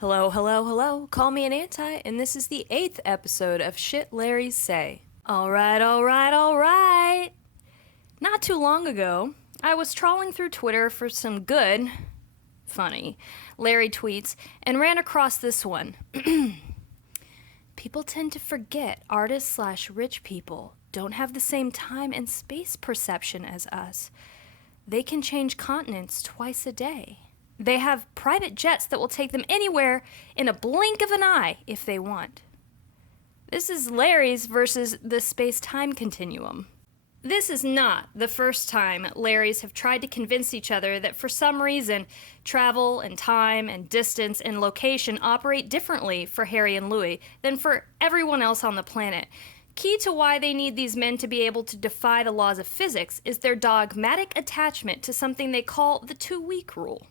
Hello, hello, hello. Call me an anti, and this is the 8th episode of Shit Larries Say. Alright, alright, alright. Not too long ago, I was trawling through Twitter for some good, funny, Larry tweets and ran across this one. People tend to forget artists/rich people don't have the same time and space perception as us. They can change continents twice a day. They have private jets that will take them anywhere in a blink of an eye if they want. This is Larry's versus the space-time continuum. This is not the first time Larrys have tried to convince each other that for some reason, travel and time and distance and location operate differently for Harry and Louis than for everyone else on the planet. Key to why they need these men to be able to defy the laws of physics is their dogmatic attachment to something they call the 2-week rule.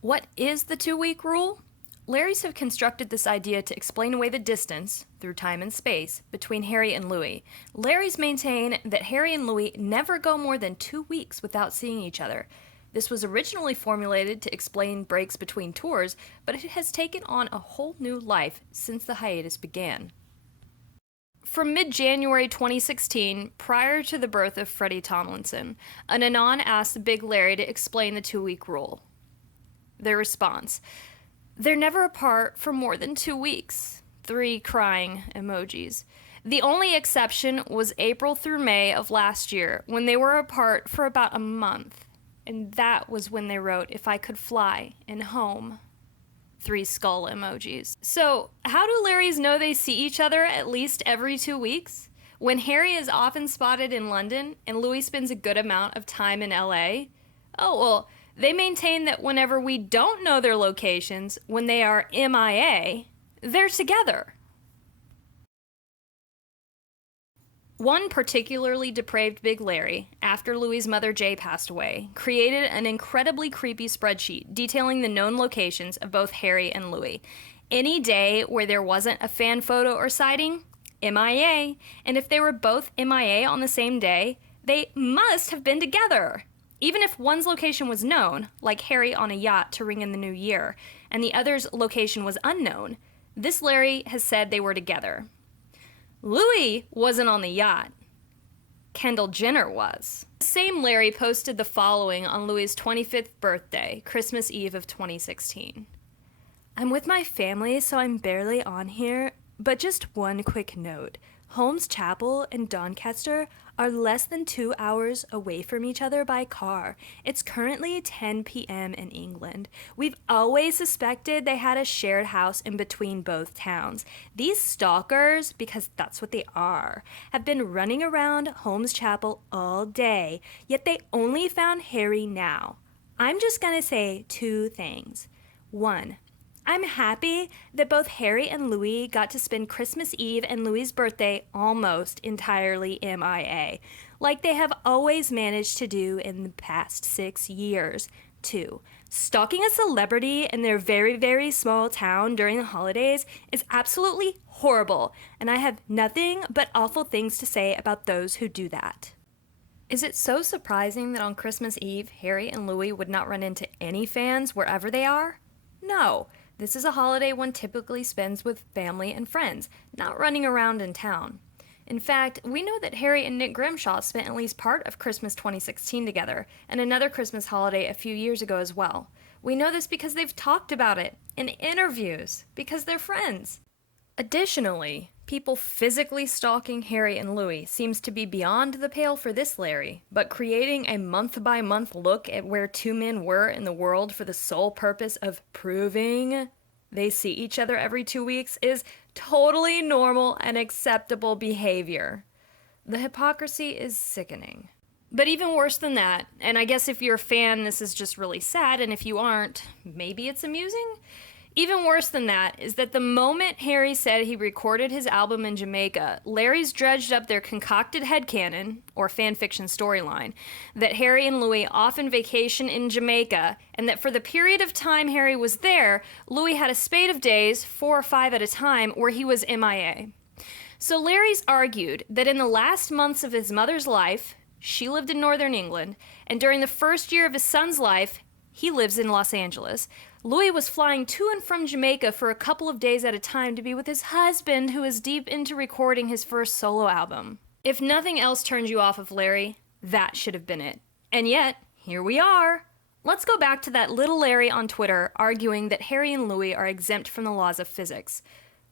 What is the 2-week rule? Larrys have constructed this idea to explain away the distance, through time and space, between Harry and Louis. Larrys maintain that Harry and Louis never go more than 2 weeks without seeing each other. This was originally formulated to explain breaks between tours, but it has taken on a whole new life since the hiatus began. From mid-January 2016, prior to the birth of Freddie Tomlinson, an Anon asked Big Larry to explain the 2-week rule. Their response: they're never apart for more than 2 weeks. 3 crying emojis. The only exception was April through May of last year, when they were apart for about a month. And that was when they wrote, "If I could fly and home." 3 skull emojis. So, how do Larrys know they see each other at least every 2 weeks? When Harry is often spotted in London and Louis spends a good amount of time in LA? Oh, well, they maintain that whenever we don't know their locations, when they are MIA, they're together. One particularly depraved Big Larry, after Louis' mother Jay passed away, created an incredibly creepy spreadsheet detailing the known locations of both Harry and Louis. Any day where there wasn't a fan photo or sighting, MIA. And if they were both MIA on the same day, they must have been together. Even if one's location was known, like Harry on a yacht to ring in the new year, and the other's location was unknown, this Larry has said they were together. Louis wasn't on the yacht. Kendall Jenner was. The same Larry posted the following on Louis' 25th birthday, Christmas Eve of 2016. I'm with my family, so I'm barely on here, but just one quick note. Holmes Chapel and Doncaster are less than 2 hours away from each other by car. It's currently 10 p.m. in England. We've always suspected they had a shared house in between both towns. These stalkers, because that's what they are, have been running around Holmes Chapel all day, yet they only found Harry now. I'm just gonna say 2 things. 1. I'm happy that both Harry and Louis got to spend Christmas Eve and Louis' birthday almost entirely MIA, like they have always managed to do in the past 6 years. 2. Stalking a celebrity in their very, very small town during the holidays is absolutely horrible, and I have nothing but awful things to say about those who do that. Is it so surprising that on Christmas Eve, Harry and Louis would not run into any fans wherever they are? No. This is a holiday one typically spends with family and friends, not running around in town. In fact, we know that Harry and Nick Grimshaw spent at least part of Christmas 2016 together, and another Christmas holiday a few years ago as well. We know this because they've talked about it in interviews, because they're friends. Additionally, people physically stalking Harry and Louis seems to be beyond the pale for this Larry, but creating a month-by-month look at where 2 men were in the world for the sole purpose of proving they see each other every 2 weeks is totally normal and acceptable behavior. The hypocrisy is sickening. But even worse than that, and I guess if you're a fan, this is just really sad, and if you aren't, maybe it's amusing? Even worse than that is that the moment Harry said he recorded his album in Jamaica, Larry's dredged up their concocted headcanon, or fanfiction storyline, that Harry and Louis often vacation in Jamaica, and that for the period of time Harry was there, Louis had a spate of days, 4 or 5 at a time, where he was MIA. So Larry's argued that in the last months of his mother's life, she lived in northern England, and during the first year of his son's life, he lives in Los Angeles. Louis was flying to and from Jamaica for a couple of days at a time to be with his husband, who is deep into recording his first solo album. If nothing else turns you off of Larry, that should have been it. And yet, here we are. Let's go back to that little Larry on Twitter arguing that Harry and Louis are exempt from the laws of physics.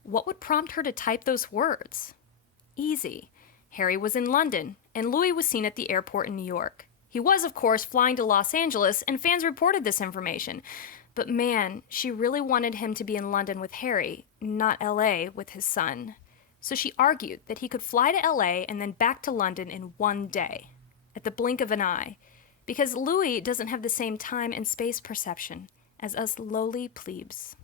What would prompt her to type those words? Easy. Harry was in London, and Louis was seen at the airport in New York. He was, of course, flying to Los Angeles, and fans reported this information. But man, she really wanted him to be in London with Harry, not LA with his son. So she argued that he could fly to LA and then back to London in one day, at the blink of an eye, because Louis doesn't have the same time and space perception as us lowly plebes.